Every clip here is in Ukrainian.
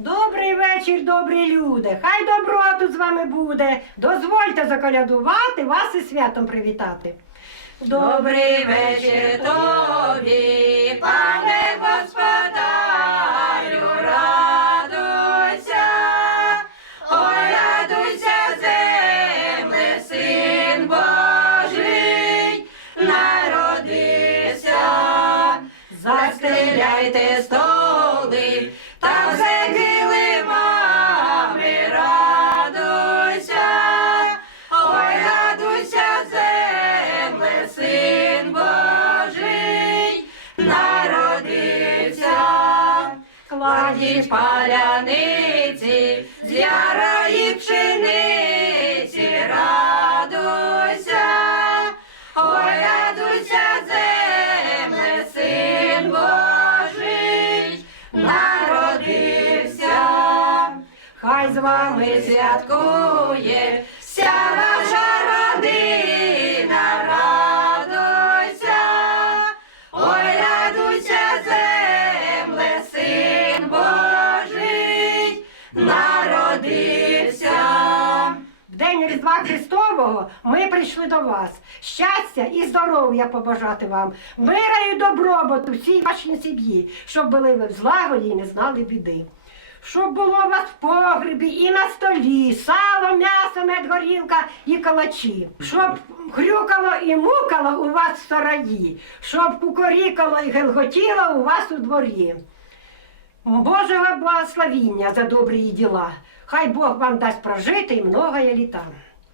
Добрий вечір, добрі люди. Хай добро тут з вами буде. Дозвольте заколядувати вас і святом привітати. Добрий вечір тобі, пане господарю, радуйся, ой, радуйся, земле, син Божий, народився, застеляйте столи, та все кладіть паляниці, з ярої пшениці, радуйся, ой, радуйся, земле, син Божий, народився. Хай з вами святкує вся ваша день Різдва Христового ми прийшли до вас. Щастя і здоров'я побажати вам, мира і добробуту всій вашій сім'ї, щоб були ви в злагоді і не знали біди. Щоб було у вас в погребі і на столі, сало, м'ясо, мед, горілка і калачі. Щоб хрюкало і мукало у вас в сараї, щоб кукорікало і гелготіло у вас у дворі. Божого благословіння за добрі діла. Хай Бог вам дасть прожити і многое літа.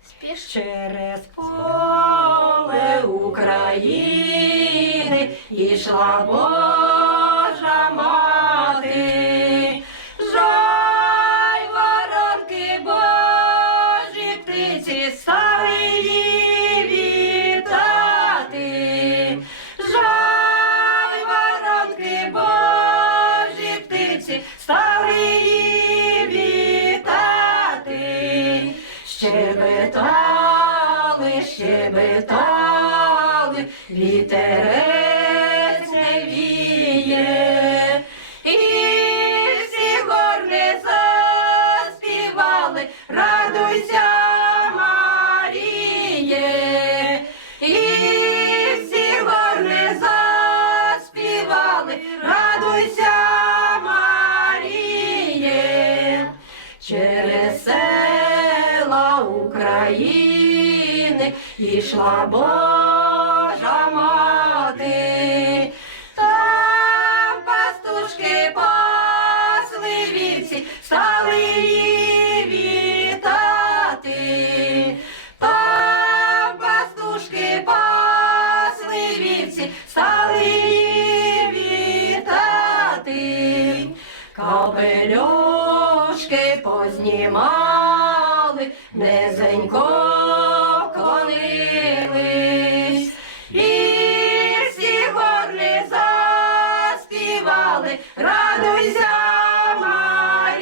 Спіш. Через поле України ішла Божа мати. Жай воронки Божі птиці стали щебетали, вітерець не віє, і всі горни заспівали, радуйся, Маріє, і всі горни заспівали, радуйся, Маріє. Через села України ішла Божа мати, там пастушки пасли вівці, стали її вітати, там пастушки пасли вівці, стали її вітати. Капелюшки познімали, низенько радуйся,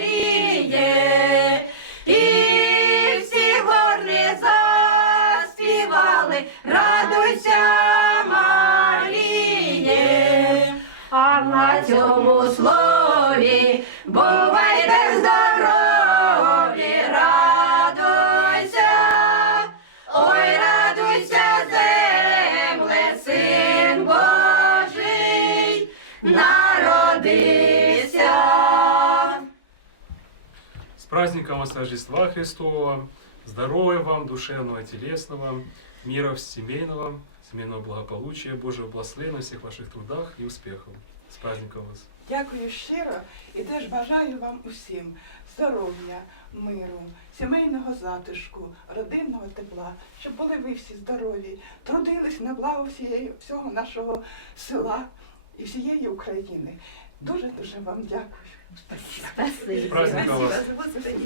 Маріє, і всі горни заспівали, радуйся, Маріє. А на цьому слові бувайте праздником вас Рождества Христова! Здоровья вам, душевного и телесного, мира семейного, семейного благополучия, Божьего благословения на всех ваших трудах и успехов. С праздником вас! Дякую щиро і теж бажаю вам усім здоров'я, миру, сімейного затишку, родинного тепла, щоб були ви всі здорові, трудились на благо всієї, всього нашого села і всієї України. Дуже дуже вам дякую. Спасибо. Спасибо. Спасибо.